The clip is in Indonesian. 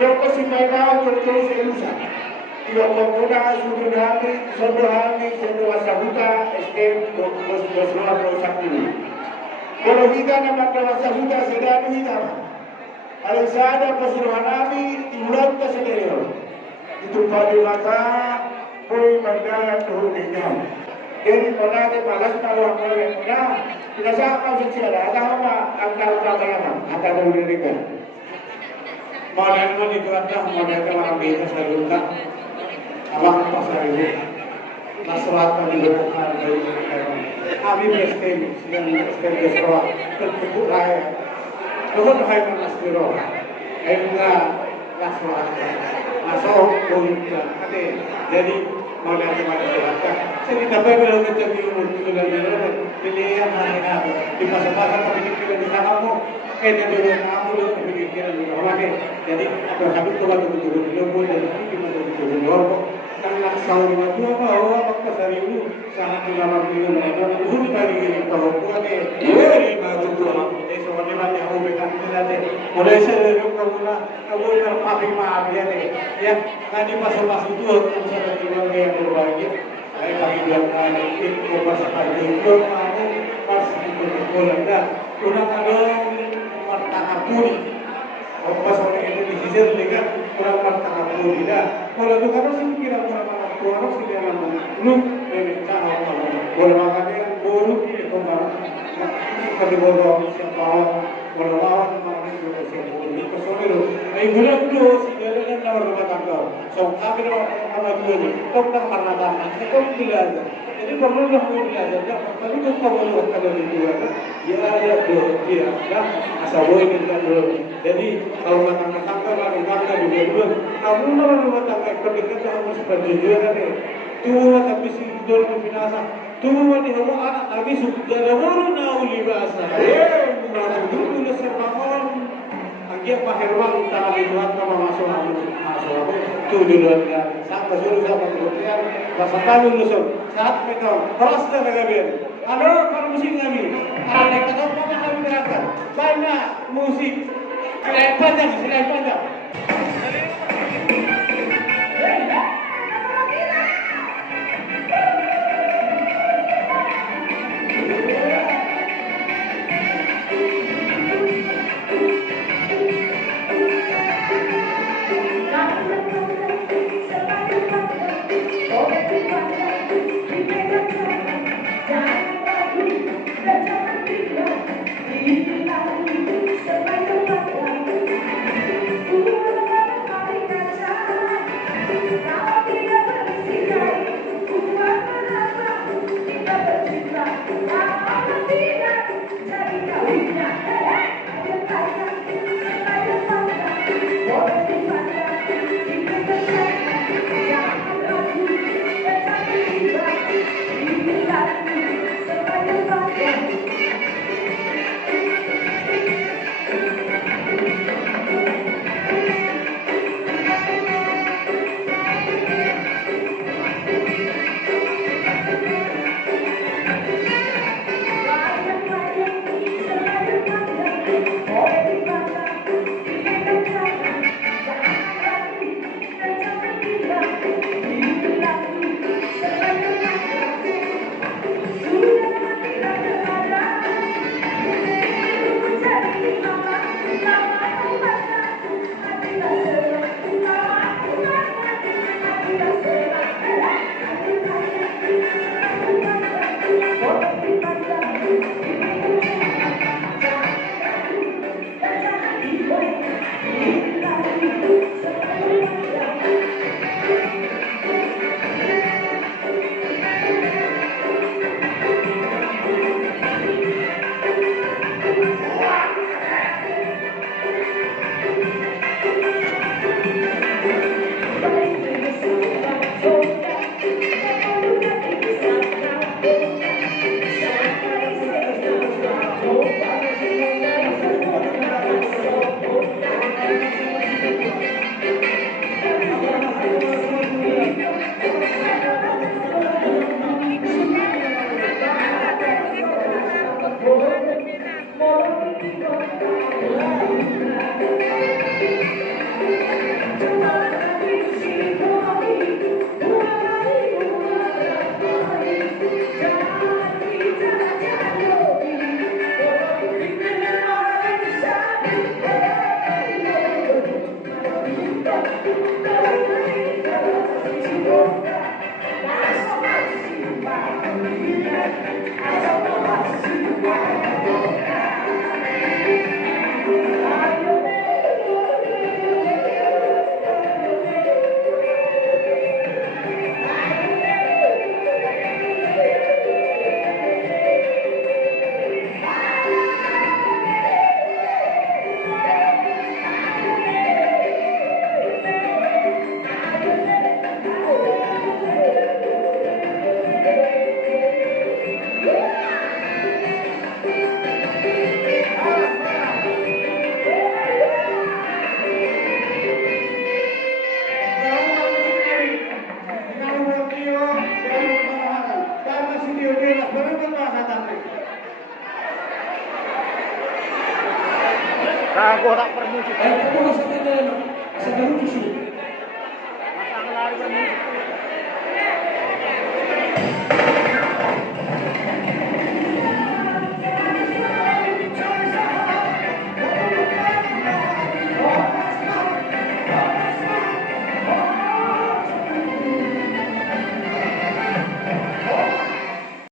Joko Simainao Joko Selusa Tio Komuna Sudunami Sondohami Sendo Wasahuta Estem Bosroa Prosakulu Kalau kita nama Wasahuta Sedanu Hitama Alisada Bosrohanami Tiulat Kasedeo Itu pada mata Boy Mandala Tuhuninya Jadi pernah di malas kalau orang yang muda tidak sama secara ada apa angkal kamayana ada dulu Malah mau dikuatkan, mau mereka orang beda serukan. Abang pasar itu, nasurat di bawah dari kami presiden, sedang presiden Israel, terkutuk raya. Tuhun hai manas biro, enggak nasurat, masuk politik. Jadi malah cuma dikuatkan. Jadi dapat belum terjadi untuk pilihan hari di masa-masa pemikiran di kamu. Jadi kamu lu kepikiran di bawah jadi kami coba betul-betul dulu dan kita betul-betul dulu kan laksau itu apa waktu hari ini sangat dalam diri mereka pun bagi kalau buat ini maju tuh soalnya banyak hubungan kita mulai dari kamu terpakai maaf ya ya nanti masuk itu harus ada keluarga yang berbagi saya bagi dia itu pas pagi itu kamu pas itu berkolanda udah ada martakapuri pas oleh itu disisir dengan orang martakapuri dah kalau itu kan sih kira orang martakapuri sih dia nama lu ini cara orang kalau makanya buruk itu kan kalau bodoh siapa kalau lawan orang itu siapa itu soalnya ini bulan itu sih dia dengan nama rumah tangga so kami nama dia tentang martapan itu tidak ada jadi perlu lah belajar tapi itu perlu kalau itu ya ada dia dah asal boleh kita dulu jadi kalau rumah tangga lagi tangga juga dulu kamu rumah tangga ketika kamu seperti dia kan tua tapi si dol binasa tua di hawa anak lagi sudah ada warna ulibasa masuk dulu serbangon lagi apa herwang tanah Tuhan kamu masuk tuh duluan ya sampai suruh sampai kemudian masa kamu lusuk saat itu keras dan negatif halo kalau musik kami ada kata apa kami berangkat banyak musik selain panjang Aku tak permisi. Kamu masih ada lucu sih.